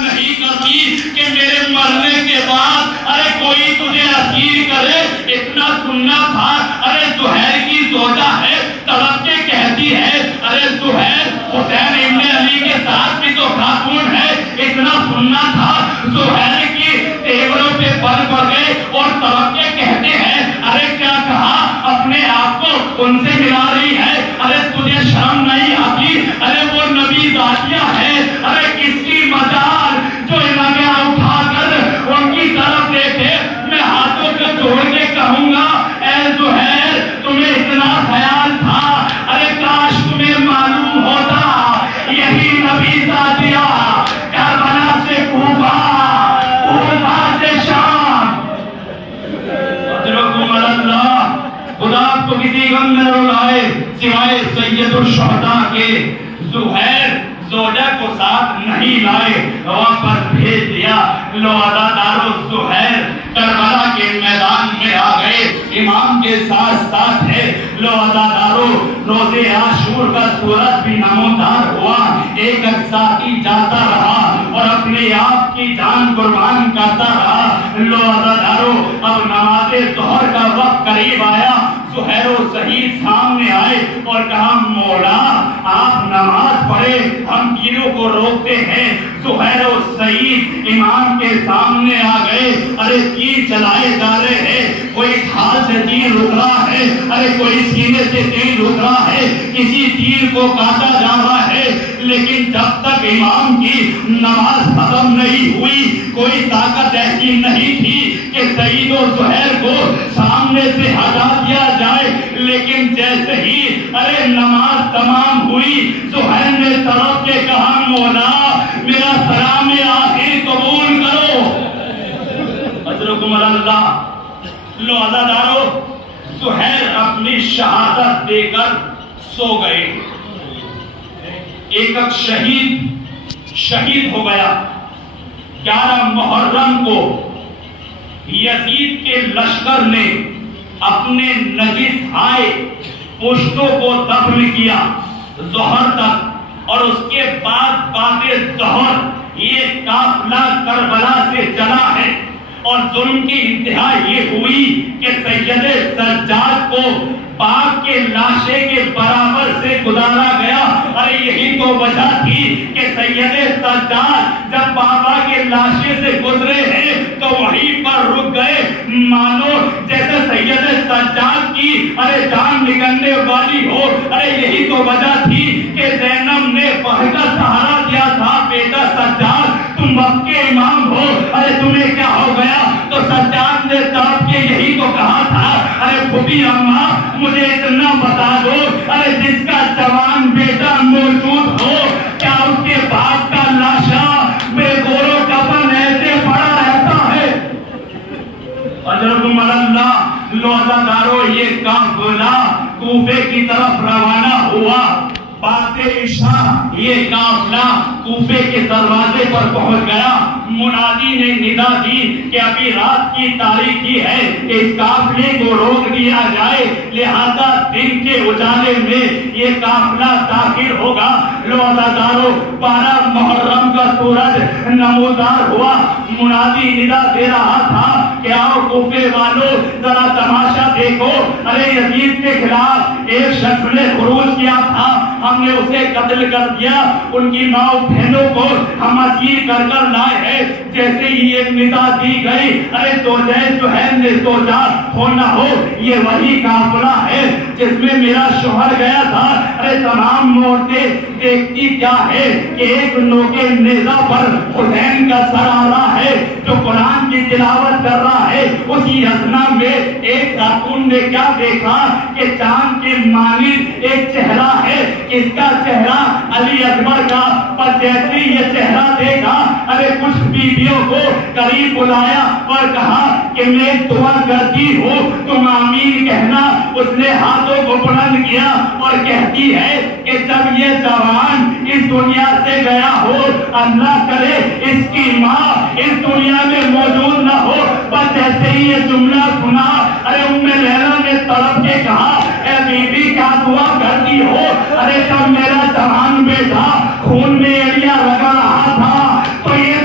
نہیں کرتی کہ میرے مرنے کے بعد ارے کوئی تجھے اسیر کرے. اتنا سننا تھا. ارے زہیر کی زوجہ ہے, تڑپ کے کہتی ہے ارے زہیر حسین ابن علی کے ساتھ بھی تو خاتون ہے. اتنا سننا تھا. زہیر کی تیوروں پہ بل پڑ گئے اور تڑپ کے کہتے ہیں ارے کیا کہا, اپنے آپ کو ان سے ملا رہی ہے. ارے تجھے شرم نہیں آتی؟ ارے وہ نبی ذاتیہ ہے. ارے کس کی مجال جو نگاہ اٹھا کر ان کی طرف دیکھے. میں ہاتھوں کو جوڑ کے کہوں گا اے زہیر تمہیں اتنا خیال تھا, ارے کاش تمہیں معلوم ہوتا یہی نبی ذاتیہ کربلا سے کوفہ, کوفہ سے شام. اجرکم اللہ. خدا آپ کو کسی غم میں نہ لائے سوائے سید الشہداء کے. زہیر زوجہ کو ساتھ نہیں لائے, ہوا پر بھیج دیا. لو عزادارو زہیر کربلا کے میدان میں آ گئے, امام کے ساتھ ساتھ ہے. لو عزادارو روزے عاشور کا سورج بھی نمودار ہوا, ایک ساتھی جاتا رہا اور اپنے آپ کی جان قربان کرتا رہا. لو عزادارو اب نماز ظہر کا وقت قریب آیا. زہیر و سعید سامنے آئے اور کہا مولا آپ نماز پڑھے, ہم تینوں کو روکتے ہیں. زہیر و سعید امام کے سامنے آ گئے. ارے تیر چلائے جا رہے ہیں, کوئی ڈھال سے تیر رک رہا ہے, ارے کوئی سینے سے تیر رک رہا ہے, کسی تیر کو کاٹا جا رہا ہے. لیکن جب تک امام کی نماز ختم نہیں ہوئی کوئی طاقت ایسی نہیں تھی کہ سعید و زہیر کو سامنے سے ہٹا دیا جائے. لیکن جیسے ہی ارے نماز تمام ہوئی زہیر نے تڑپ کے کہا مولا میرا سلام آخر قبول کرو. اجرکم اللہ. لو عزادارو زہیر اپنی شہادت دے کر سو گئے. ایک شہید ہو گیا. 11 محرم کو یزید کے لشکر نے اپنے نجس آئے پشتوں کو دفن کیا ظہر تک, اور اس کے بعد بعد ظہر یہ قافلہ کربلا سے چلا ہے. اور ظلم کی انتہا یہ ہوئی کہ سید سجاد کو پاک کے لاشے کے برابر سے گزارا گیا. ارے یہی تو وجہ تھی کہ سید سجاد جب بابا کے لاشے سے گزرے ہیں تو وہیں پر رک گئے, مانو جیسے سید سجاد کی ارے جان نکلنے والی ہو. ارے یہی تو وجہ تھی کہ زینب نے بڑھ کر سہارا دیا تھا بیٹا سجاد تم وقت کے امام ہو, ارے تمہیں کیا ہو گیا؟ تو سجاد نے تڑپ کے یہی تو کہا تھا ارے پھوپھی اماں مجھے اتنا بتا دو, ارے جس کا جوان بیٹا موجود ہو کیا اس کے باپ کا لاشا بے گور و کفن ایسے پڑا رہتا ہے؟ اجرکم اللہ. لو عزادارو یہ قافلہ کوفے کی طرف روانہ ہوا. بعد عشاء یہ قافلہ کوفے کے دروازے پر پہنچ گیا. منادی نے ندا دی کہ ابھی رات کی تاریکی ہے, اس قافلے کو روک دیا جائے, لہذا دن کے اجالے میں یہ قافلہ داخل ہوگا. لو عزادارو 12 محرم کا سورج نمودار ہوا. منادی ندا دے رہا تھا کہ آؤ کوفے والو ذرا تماشا دیکھو, ارے یزید کے خلاف ایک شخص نے خروج کیا تھا, ہم نے اسے قتل کر دیا, ان کی ماں بہنوں کو ہم اسیر کر کر لائے ہیں. جیسے ہی یہ ندا دی گئی ارے زہیر نے سوچا ہو نہ ہو یہ وہی قافلہ ہے جس میں میرا شوہر گیا تھا. ارے تمام عورتیں دیکھتی کیا ہے کہ ایک نوکے نیزہ پر حسین کا سر آ رہا ہے جو قرآن کی تلاوت کر رہا ہے. اسی اثنا میں ایک خاتون نے کیا دیکھا کہ چاند کے مانند ایک چہرہ ہے, اس کا چہرہ علی اکبر کا, پر جیسے یہ چہرہ دیکھا ارے کچھ بیویوں کو قریب بلایا اور کہا کہ میں دعا کرتی ہوں تم آمین کہنا. اس نے ہاتھوں کو بلند کیا اور کہتی ہے کہ جب یہ جوان اس دنیا سے گیا ہو اللہ کرے اس کی ماں اس دنیا میں موجود نہ ہو. پر جیسے ہی یہ جملہ سنا ارے ام لیلا نے تڑپ کے کہا اے بی بی کیا دعا کرتی ہو؟ ارے جب میرا جوان بیٹا خون میں ایڑیاں لگا رہا تھا تو یہ